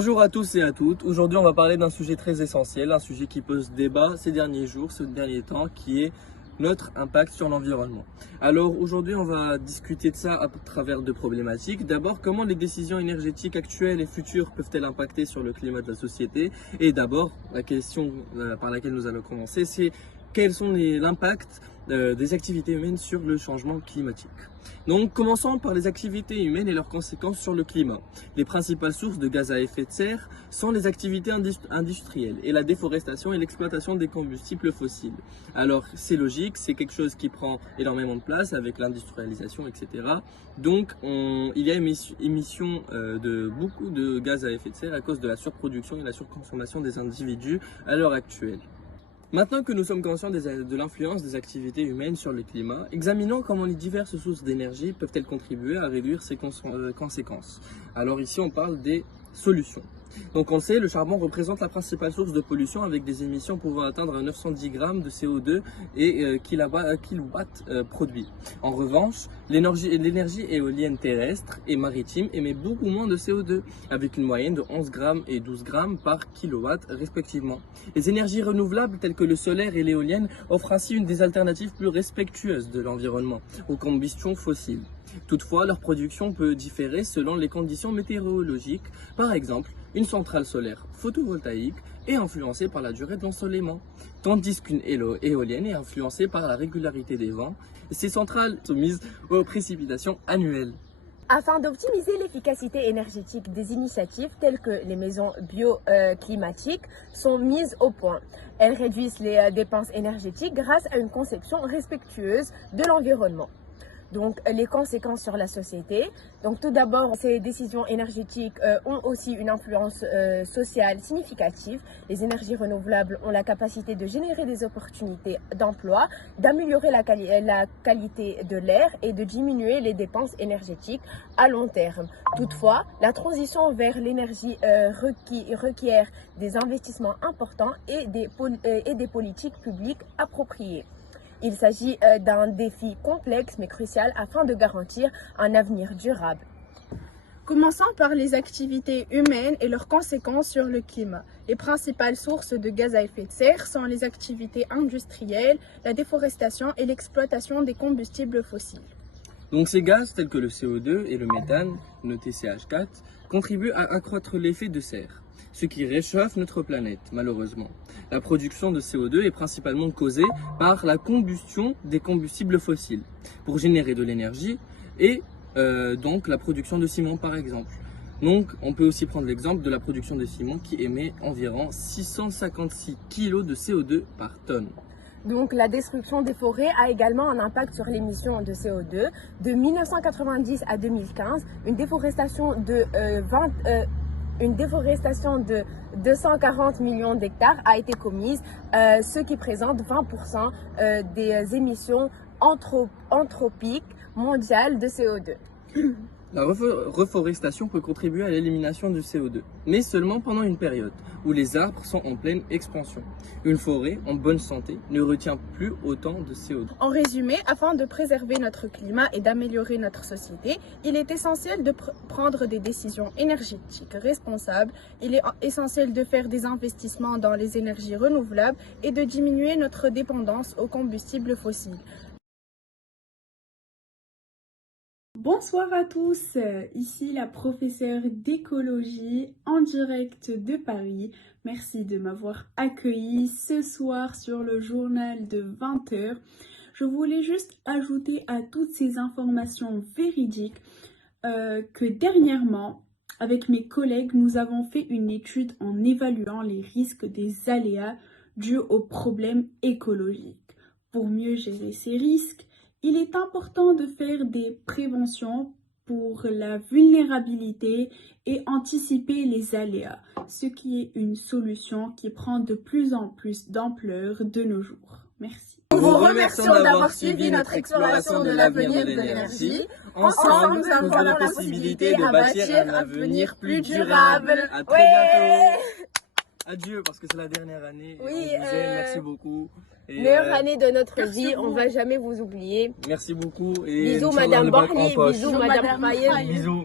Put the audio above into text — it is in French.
Bonjour à tous et à toutes. Aujourd'hui, on va parler d'un sujet très essentiel, un sujet qui pose débat ces derniers jours, ces derniers temps, qui est notre impact sur l'environnement. Alors aujourd'hui, on va discuter de ça à travers deux problématiques. D'abord, comment les décisions énergétiques actuelles et futures peuvent-elles impacter sur le climat de la société? Et d'abord, la question par laquelle nous allons commencer, c'est quels sont l'impact des activités humaines sur le changement climatique. Donc commençons par les activités humaines et leurs conséquences sur le climat. Les principales sources de gaz à effet de serre sont les activités industrielles et la déforestation et l'exploitation des combustibles fossiles. Alors c'est logique, c'est quelque chose qui prend énormément de place avec l'industrialisation, etc. Donc il y a émission de beaucoup de gaz à effet de serre à cause de la surproduction et la surconsommation des individus à l'heure actuelle. Maintenant que nous sommes conscients de l'influence des activités humaines sur le climat, examinons comment les diverses sources d'énergie peuvent-elles contribuer à réduire ces conséquences. Alors ici, on parle des solutions. Donc on le sait, le charbon représente la principale source de pollution avec des émissions pouvant atteindre 910 grammes de CO2 et kilowatts produits. En revanche, l'énergie éolienne terrestre et maritime émet beaucoup moins de CO2 avec une moyenne de 11 grammes et 12 grammes par kilowatt respectivement. Les énergies renouvelables telles que le solaire et l'éolienne offrent ainsi une des alternatives plus respectueuses de l'environnement aux combustions fossiles. Toutefois, leur production peut différer selon les conditions météorologiques. Par exemple, une centrale solaire photovoltaïque est influencée par la durée de l'ensoleillement, tandis qu'une éolienne est influencée par la régularité des vents. Ces centrales sont soumises aux précipitations annuelles. Afin d'optimiser l'efficacité énergétique des initiatives telles que les maisons bioclimatiques sont mises au point. Elles réduisent les dépenses énergétiques grâce à une conception respectueuse de l'environnement. Donc les conséquences sur la société. Donc tout d'abord, ces décisions énergétiques ont aussi une influence sociale significative. Les énergies renouvelables ont la capacité de générer des opportunités d'emploi, d'améliorer la qualité de l'air et de diminuer les dépenses énergétiques à long terme. Toutefois, la transition vers l'énergie requiert des investissements importants et des politiques publiques appropriées. Il s'agit d'un défi complexe mais crucial afin de garantir un avenir durable. Commençons par les activités humaines et leurs conséquences sur le climat. Les principales sources de gaz à effet de serre sont les activités industrielles, la déforestation et l'exploitation des combustibles fossiles. Donc ces gaz tels que le CO2 et le méthane, noté CH4, contribuent à accroître l'effet de serre, ce qui réchauffe notre planète, malheureusement. La production de CO2 est principalement causée par la combustion des combustibles fossiles pour générer de l'énergie et donc la production de ciment par exemple. Donc on peut aussi prendre l'exemple de la production de ciment qui émet environ 656 kg de CO2 par tonne. Donc la destruction des forêts a également un impact sur l'émission de CO2. De 1990 à 2015, une déforestation de 240 millions d'hectares a été commise, ce qui présente 20% des émissions anthropiques mondiales de CO2. La reforestation peut contribuer à l'élimination du CO2, mais seulement pendant une période où les arbres sont en pleine expansion. Une forêt en bonne santé ne retient plus autant de CO2. En résumé, afin de préserver notre climat et d'améliorer notre société, il est essentiel de prendre des décisions énergétiques responsables. Il est essentiel de faire des investissements dans les énergies renouvelables et de diminuer notre dépendance aux combustibles fossiles. Bonsoir à tous, ici la professeure d'écologie en direct de Paris. Merci de m'avoir accueilli ce soir sur le journal de 20h. Je voulais juste ajouter à toutes ces informations véridiques que dernièrement, avec mes collègues, nous avons fait une étude en évaluant les risques des aléas dus aux problèmes écologiques. Pour mieux gérer ces risques, il est important de faire des préventions pour la vulnérabilité et anticiper les aléas, ce qui est une solution qui prend de plus en plus d'ampleur de nos jours. Merci. Nous vous remercions d'avoir suivi notre exploration de l'avenir de l'énergie. Ensemble, nous avons la possibilité de bâtir un avenir plus durable. À très bientôt. Adieu, parce que c'est la dernière année. Oui, on vous aime, merci beaucoup. Et meilleure année de notre vie, on va jamais vous oublier. Merci beaucoup. Et Bisous Inch'Allah, Madame le bac en Borli, poche. bisous Madame Fayet. Bisous.